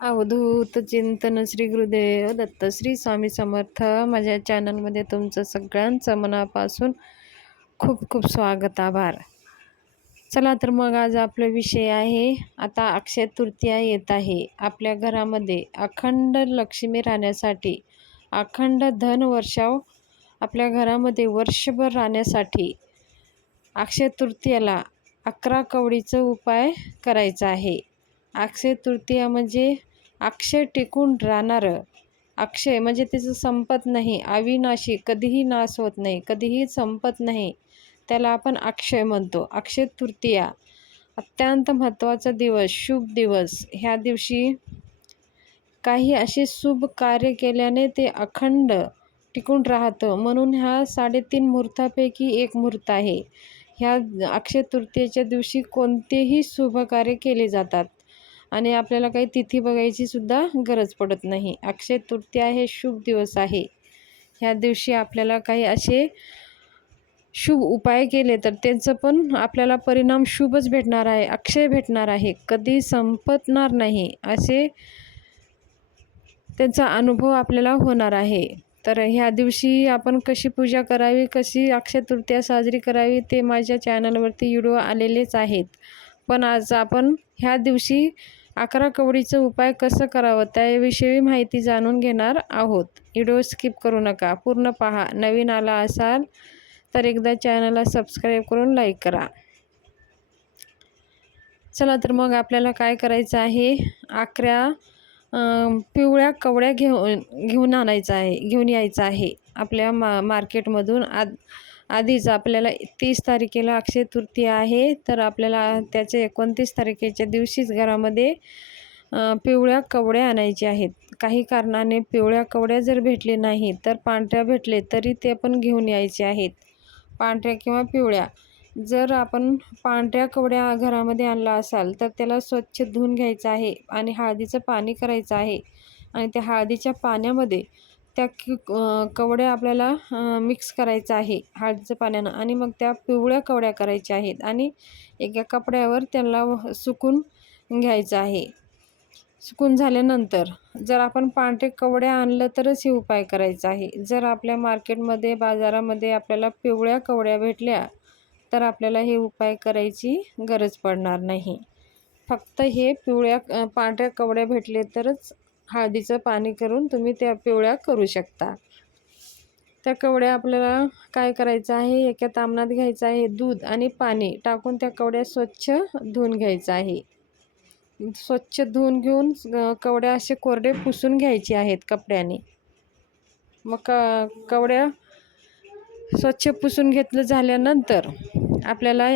अवधूत चिंतन श्री गुरुदेव दत्त श्री स्वामी समर्थ. माझ्या चॅनलमध्ये तुमचं सगळ्यांचं मनापासून खूप खूप स्वागत, आभार. चला तर मग आज आपला विषय आहे, आता अक्षय तृतीया येत आहे. आपल्या घरामध्ये अखंड लक्ष्मी राहण्यासाठी, अखंड धन वर्षाव आपल्या घरामध्ये वर्षभर राहण्यासाठी अक्षय तृतीयाला 11 कवडीचा उपाय करायचा आहे. अक्षय तृतीया म्हणजे अक्षय टिकून राहणारं. अक्षय म्हणजे त्याचं संपत नाही, अविनाशी, कधीही नाश होत नाही, कधीही संपत नाही, त्याला आपण अक्षय म्हणतो. अक्षय तृतीया अत्यंत महत्त्वाचा दिवस, शुभ दिवस. ह्या दिवशी काही असे शुभ कार्य केल्याने ते अखंड टिकून राहतं. म्हणून ह्या 3.5 मुहूर्तापैकी एक मुहूर्त आहे. ह्या अक्षय तृतीयेच्या दिवशी कोणतेही शुभ कार्य केले जातात आणि आपल्याला काही तिथी बघायची सुद्धा गरज पडत नाही. अक्षय तृतीया हे शुभ दिवस आहे. ह्या दिवशी आपल्याला काही असे शुभ उपाय केले तर त्यांचं पण आपल्याला परिणाम शुभच भेटणार आहे, अक्षय भेटणार आहे, कधी संपणार नाही, असे त्यांचा अनुभव आपल्याला होणार आहे. तर ह्या दिवशी आपण कशी पूजा करावी, कशी अक्षय तृतीया साजरी करावी ते माझ्या चॅनलवरती व्हिडिओ आलेलेच आहेत. पण आज आपण ह्या दिवशी 11 कवडीचा उपाय कसं करावं त्याविषयी माहिती जाणून घेणार आहोत. व्हिडिओ स्किप करू नका, पूर्ण पहा. नवीन आला असाल तर एकदा चॅनलला सबस्क्राईब करून लाईक करा. चला तर मग आपल्याला काय करायचं आहे, 11 पिवळ्या कवड्या घेऊन यायचं आहे आपल्या मार्केटमधून. आधीच आपल्याला 30 तारखेला अक्षय तृतीया आहे, तर आपल्याला त्याच्या 29 तारखेच्या दिवशीच घरामध्ये पिवळ्या कवड्या आणायच्या आहेत. काही कारणाने पिवळ्या कवड्या जर भेटले नाही तर पांढऱ्या भेटले तरी ते पण घेऊन यायचे आहेत, पांढऱ्या किंवा पिवळ्या. जर आपण पांढऱ्या कवड्या घरामध्ये आणला असाल तर त्याला स्वच्छ धुवून घ्यायचं आहे आणि हळदीचं पाणी करायचं आहे आणि त्या हळदीच्या पाण्यामध्ये त्या कवड्या आपल्याला मिक्स करायचं आहे हळदीच्या पाण्यानं, आणि मग त्या पिवळ्या कवड्या करायच्या आहेत आणि एका कपड्यावर त्याला सुकून घ्यायचं आहे. सुकून झाल्यानंतर जर आपण पांढरे कवड्या आणलं तरच हे उपाय करायचा आहे. जर आपल्या मार्केटमध्ये, बाजारामध्ये आपल्याला पिवळ्या कवड्या भेटल्या तर आपल्याला हे उपाय करायची गरज पडणार नाही. फक्त हे पांढऱ्या कवड्या भेटले तरच हळदीचं पाणी करून तुम्ही त्या पिवळ्या करू शकता. त्या कवड्या आपल्याला काय करायचं आहे, एका तामणात घ्यायचं आहे, दूध आणि पाणी टाकून त्या कवड्या स्वच्छ धुवून घ्यायचं आहे. स्वच्छ धुवून घेऊन कवड्या असे कोरडे पुसून घ्यायचे आहेत कपड्याने. मग कवड्या स्वच्छ पुसून घेतलं झाल्यानंतर आपल्याला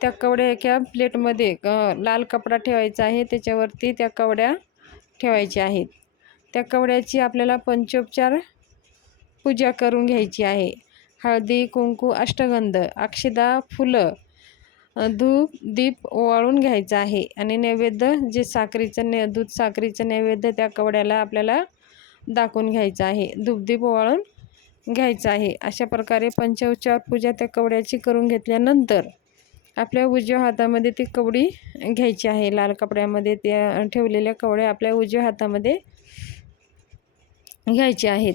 त्या कवड्या एका प्लेटमध्ये लाल कपडा ठेवायचा आहे, त्याच्यावरती त्या कवड्या ठेवायच्या आहेत. त्या कवड्याची आपल्याला पंचोपचार पूजा करून घ्यायची आहे. हळदी, कुंकू, अष्टगंध, अक्षदा, फुलं, धूप, दीप ओवाळून घ्यायचं आहे आणि नैवेद्य जे दूध साखरीचं नैवेद्य त्या कवड्याला आपल्याला दाखवून घ्यायचं आहे, धूपदीप ओवाळून घ्यायचं आहे. अशा प्रकारे पंचोपचार पूजा त्या कवड्याची करून घेतल्यानंतर आपल्या उजव्या हातामध्ये ती कवडी घ्यायची आहे. लाल कपड्यामध्ये त्या ठेवलेल्या कवड्या आपल्या उजव्या हातामध्ये घ्यायच्या आहेत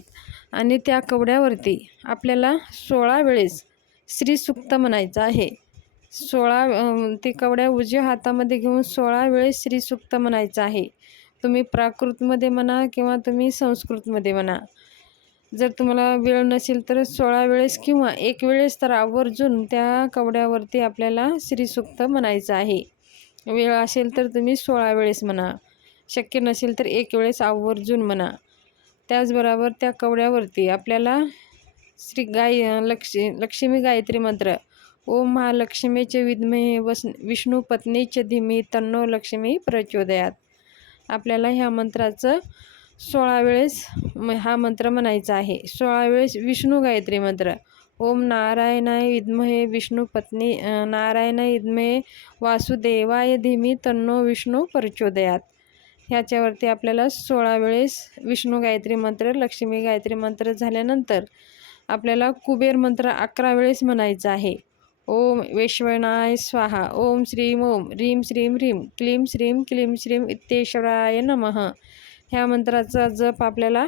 आणि त्या कवड्यावरती आपल्याला 16 वेळेस श्रीसूक्त म्हणायचं आहे. ती कवड्या उजव्या हातामध्ये घेऊन 16 वेळेस श्रीसूक्त म्हणायचं आहे. तुम्ही प्राकृतमध्ये म्हणा किंवा तुम्ही संस्कृतमध्ये म्हणा. जर तुम्हाला वेळ नसेल तर 16 वेळेस किंवा 1 वेळेस तर आवर्जून त्या कवड्यावरती आपल्याला श्रीसूक्त म्हणायचं आहे. वेळ असेल तर तुम्ही 16 वेळेस म्हणा, शक्य नसेल तर 1 वेळेस आवर्जून म्हणा. त्याचबरोबर त्या कवड्यावरती आपल्याला लक्ष्मी गायत्री मंत्र, ओम महालक्ष्मीचे विद्महे विष्णू पत्नीचे धीमी तन्नो लक्ष्मी प्रचोदयात, आपल्याला ह्या मंत्राचं 16 वेळेस हा मंत्र म्हणायचा आहे. 16 वेळेस विष्णू गायत्री मंत्र, ओम नारायणाय विद्महे विष्णू पत्नी नारायणाय विद्महे वासुदेवाय धीमी तन्नो विष्णू प्रचोदयात. ह्याच्यावरती आपल्याला 16 वेळेस विष्णू गायत्री मंत्र, लक्ष्मी गायत्री मंत्र झाल्यानंतर आपल्याला कुबेर मंत्र 11 वेळेस म्हणायचा आहे. ओम वैश्वनाय स्वाहा. ओम श्रीम ओम ह्रीं श्रीं ह्रीं क्लीं श्रीं क्लीं श्रीं इत्येश्वराय नमः. ह्या मंत्राचा जप आपल्याला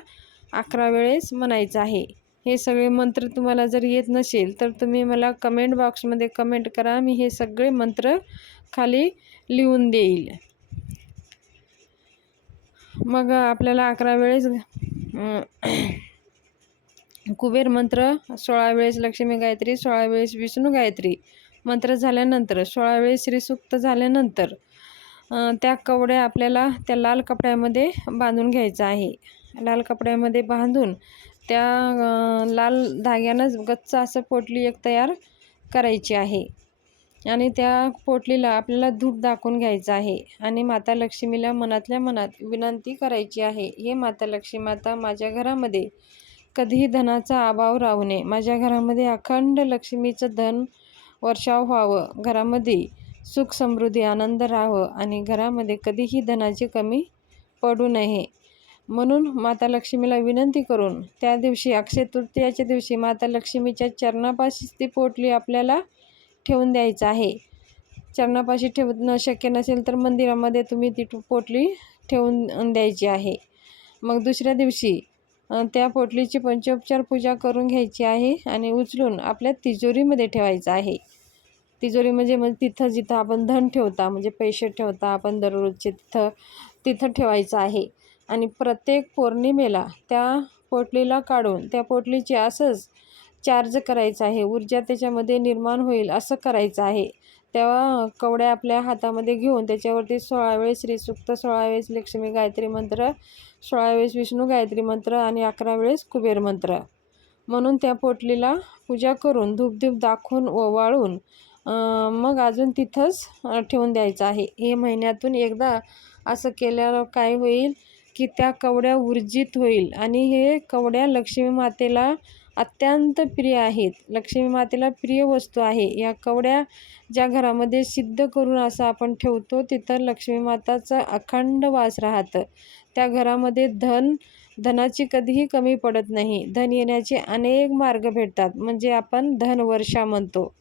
11 वेळेस म्हणायचा आहे. हे सगळे मंत्र तुम्हाला जर येत नसेल तर तुम्ही मला कमेंट बॉक्समध्ये कमेंट करा. मी हे सगळे मंत्र खाली लिहून देईल. मग आपल्याला 11 वेळेस कुबेर मंत्र, 16 वेळेस लक्ष्मी गायत्री, 16 वेळेस विष्णू गायत्री मंत्र झाल्यानंतर, 16 वेळेस श्रीसूक्त झाल्यानंतर त्या कवड्या आपल्याला त्या लाल कपड्यामध्ये बांधून घ्यायचं आहे. लाल कपड्यामध्ये बांधून त्या लाल धाग्यानं गच्च असं पोटली एक तयार करायची आहे आणि त्या पोटलीला आपल्याला धूप दाखवून घ्यायचं आहे आणि माता लक्ष्मीला मनातल्या मनात विनंती करायची आहे. हे माता लक्ष्मी माता, माझ्या घरामध्ये कधीही धनाचा अभाव राहू नये. माझ्या घरामध्ये अखंड लक्ष्मीचं धन वर्षाव व्हावं. घरामध्ये सुख समृद्धी आनंद राहावं आणि घरामध्ये कधीही धनाची कमी पडू नये. म्हणून माता लक्ष्मीला विनंती करून त्या दिवशी अक्षय तृतीयाच्या दिवशी माता लक्ष्मीच्या चरणापाशीच ती पोटली आपल्याला ठेवून द्यायचं आहे. चरणापाशी ठेवणं शक्य नसेल तर मंदिरामध्ये तुम्ही ती पोटली ठेवून द्यायची आहे. मग दुसऱ्या दिवशी त्या पोटलीची पंचोपचार पूजा करून घ्यायची आहे आणि उचलून आपल्या तिजोरीमध्ये ठेवायचं आहे. तिजोरी म्हणजे तिथं जिथं आपण धन ठेवता, म्हणजे पैसे ठेवता आपण दररोजचे, तिथं ठेवायचं आहे. आणि प्रत्येक पौर्णिमेला त्या पोटलीला काढून त्या पोटलीची असंच चार्ज करायचं आहे. ऊर्जा त्याच्यामध्ये निर्माण होईल असं करायचं आहे. तेव्हा कवड्या आपल्या हातामध्ये घेऊन त्याच्यावरती 16 वेळेस श्रीसूक्त, 16 वेळेस लक्ष्मी गायत्री मंत्र, 16 वेळेस विष्णू गायत्री मंत्र आणि 11 वेळेस कुबेर मंत्र म्हणून त्या पोटलीला पूजा करून धूपधूप दाखवून ओवाळून मग अजून तिथंच ठेवून द्यायचं आहे. हे महिन्यातून एकदा असं केल्यावर काय होईल की त्या कवड्या ऊर्जित होईल आणि हे कवड्या लक्ष्मी मातेला अत्यंत प्रिय आहेत. लक्ष्मी मातेला प्रिय वस्तू आहे. या कवड्या ज्या घरामध्ये सिद्ध करून असं आपण ठेवतो तिथं लक्ष्मी माताचं अखंड वास राहतं. त्या घरामध्ये धनाची कधीही कमी पडत नाही. धन येण्याचे अनेक मार्ग भेटतात, म्हणजे आपण धनवर्षा म्हणतो.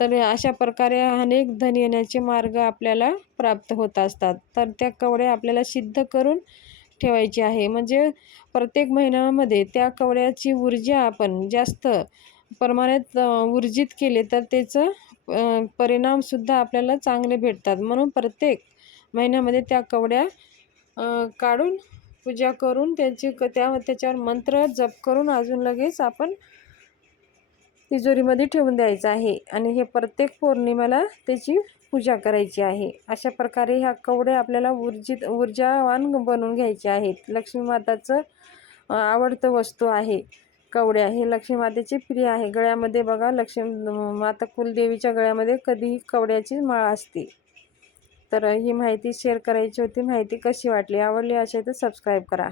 तर अशा प्रकारे अनेक धन येण्याचे मार्ग आपल्याला प्राप्त होत असतात. तर त्या कवड्या आपल्याला सिद्ध करून ठेवायची आहे. म्हणजे प्रत्येक महिन्यामध्ये त्या कवड्याची ऊर्जा आपण जास्त प्रमाणात ऊर्जित केले तर त्याचं परिणामसुद्धा आपल्याला चांगले भेटतात. म्हणून प्रत्येक महिन्यामध्ये त्या कवड्या काढून पूजा करून त्याच्यावर मंत्र जप करून अजून लगेच आपण तिजोरीमध्ये ठेवून द्यायचं आहे आणि हे प्रत्येक पौर्णिमेला त्याची पूजा करायची आहे. अशा प्रकारे ह्या कवड्या आपल्याला ऊर्जावान बनवून घ्यायच्या आहेत. लक्ष्मी माताचं आवडतं वस्तू आहे कवड्या. हे लक्ष्मी मातेचे प्रिय आहे. गळ्यामध्ये बघा लक्ष्मी माता कुलदेवीच्या गळ्यामध्ये कधीही कवड्याची माळ असते. तर ही माहिती शेअर करायची होती. माहिती कशी वाटली, आवडली असेल तर सबस्क्राईब करा.